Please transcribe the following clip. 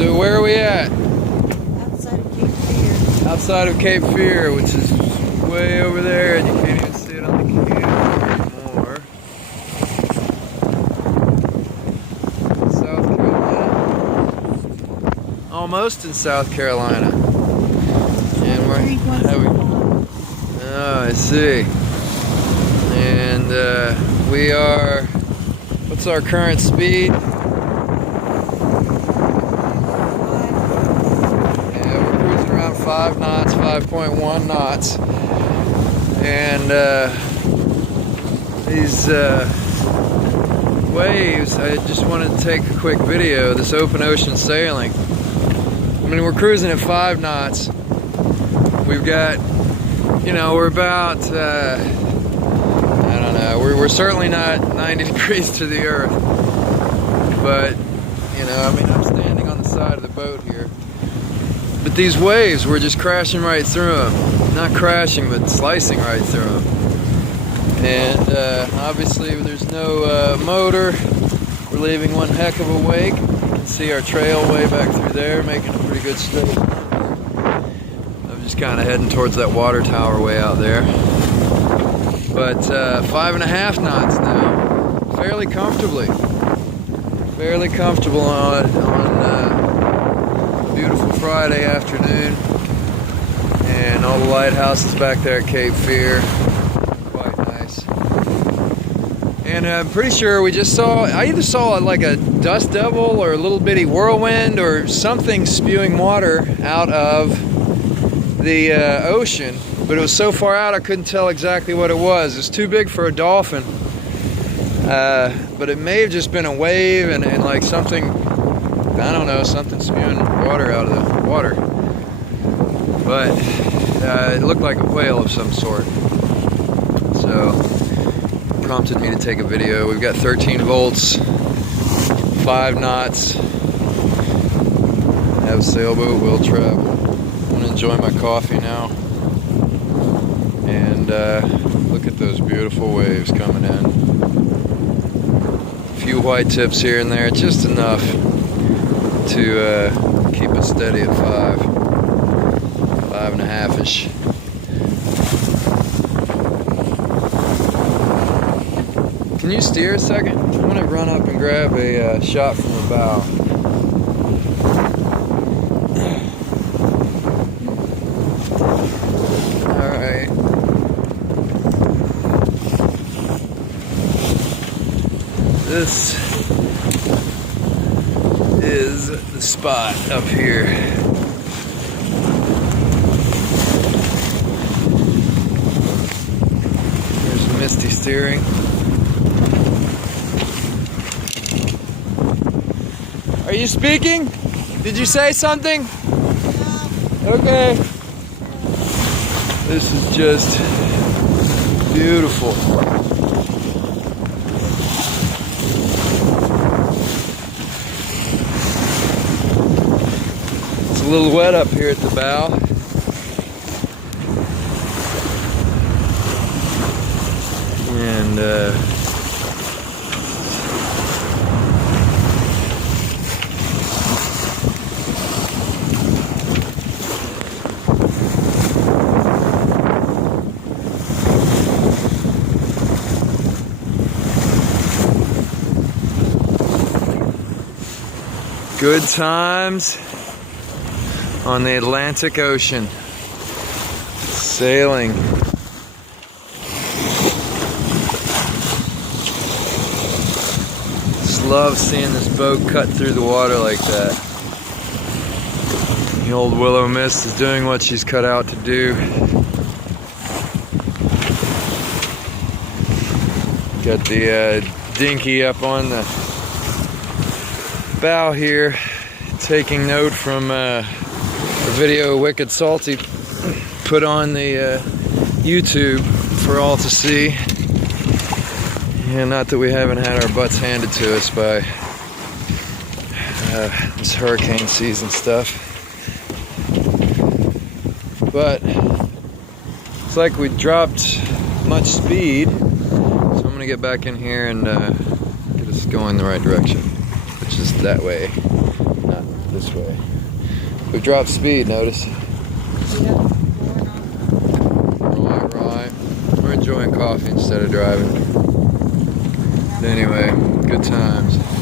So where are we at? Outside of Cape Fear. Outside of Cape Fear, which is way over there, and you can't even see it on the camera anymore. South Carolina. Almost in South Carolina. And we're having... Oh, I see. And we are... What's our current speed? Yeah, we're cruising around 5 knots, 5.1 knots. And these waves, I just wanted to take a quick video of this open ocean sailing. I mean, we're cruising at 5 knots. We've got, you know, we're about, I don't know, we're certainly not 90 degrees to the earth. But, you know, I mean, I'm standing on the side of the boat here. But these waves, we're just crashing right through them. Not crashing, but slicing right through them. And obviously there's no motor. We're leaving one heck of a wake. You can see our trail way back through there, making a pretty good straight. I'm just kind of heading towards that water tower way out there. But 5.5 knots now, fairly comfortably. Fairly comfortable on a beautiful Friday afternoon. And all the lighthouses back there at Cape Fear. Quite nice. And I'm pretty sure we just saw, I either saw like a dust devil or a little bitty whirlwind or something spewing water out of the ocean. But it was so far out I couldn't tell exactly what it was. It's too big for a dolphin. But it may have just been a wave and like something, I don't know, something spewing water out of the water. But it looked like a whale of some sort. So prompted me to take a video. We've got 13 volts, 5 knots. I have a sailboat, will travel. I'm gonna enjoy my coffee now. And look at those beautiful waves coming in. A few white tips here and there, just enough to keep it steady at 5.5-ish. Can you steer a second? I'm gonna run up and grab a shot from the bow. Alright. This is the spot up here. There's misty steering. Are you speaking? Did you say something? No. Okay. This is just beautiful. It's a little wet up here at the bow. And good times on the Atlantic Ocean, sailing. Just love seeing this boat cut through the water like that. The old Willow Mist is doing what she's cut out to do. Got the dinghy up on the bow here, taking note from a video Wicked Salty put on the YouTube for all to see. And not that we haven't had our butts handed to us by this hurricane season stuff, but it's like we dropped much speed, so I'm gonna get back in here and get us going the right direction. Just that way, not this way. We dropped speed, notice. Yeah, going on. Right. We're enjoying coffee instead of driving. Anyway, good times.